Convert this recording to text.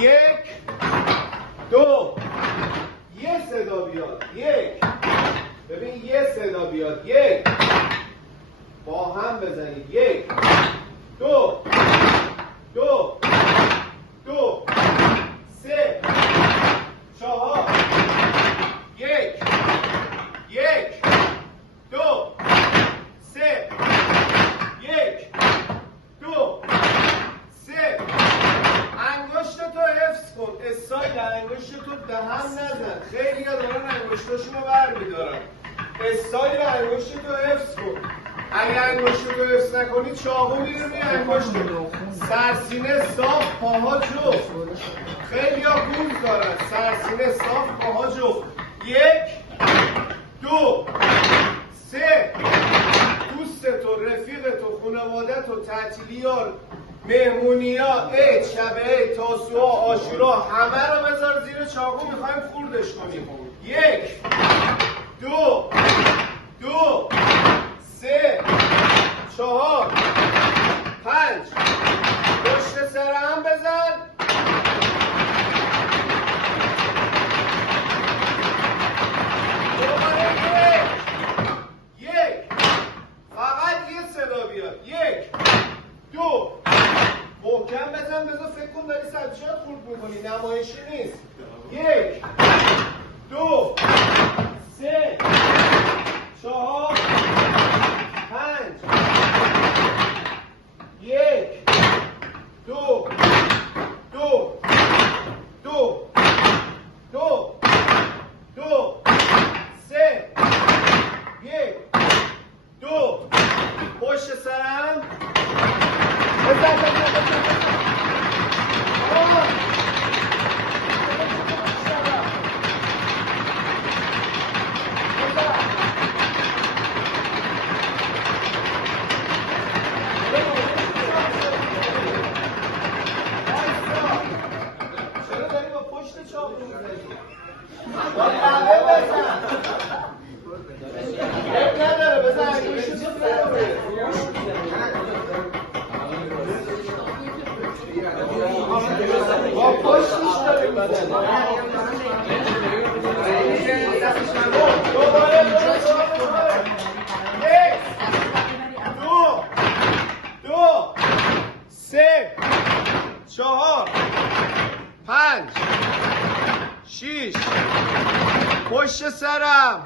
یک دو یه صدا بیاد یک ببین یه صدا بیاد یک با هم بزنید یک دو دو دو سه چهار یک یک دو سه یک دو سه انگشتتو حفظ کن استایل انگشتتو دهن نزن خیلی ها دارن انگشتاشون رو برمیدارن استایل انگشتتو حفظ کن اگه انگشتتو حفظ نکنی چاقو میره روی انگشتتو سرسینه صاف پاها جفت خیلی ها گول دارن سرسینه صاف پاها جفت یک دو سه دوستتو رفیقتو خانواده‌تو تعطیلیار مهمونیا عید شب عید تاسوعا عاشورا همه رو بذار زیر چاقو میخوایم خوردش کنیم یک دو دو سه چهار پنج پشت سر هم بزن دوباره یک فقط یه صدا بیاد یک دو محکم بزن بذار فکر کن داری سبزیجات خورد میکنی نمایشی نیست یک دو سه چهار پنج یک دو دو دو دو دو سه یک دو پشت سرم بزن چرا داری با پشت چاقو میزنی؟ با قهوه بزن اب نداره بزن انگوشتو بره با پشتش داریم بدن دوباره یک دو دو سه چهار پنج شیش پشت سرم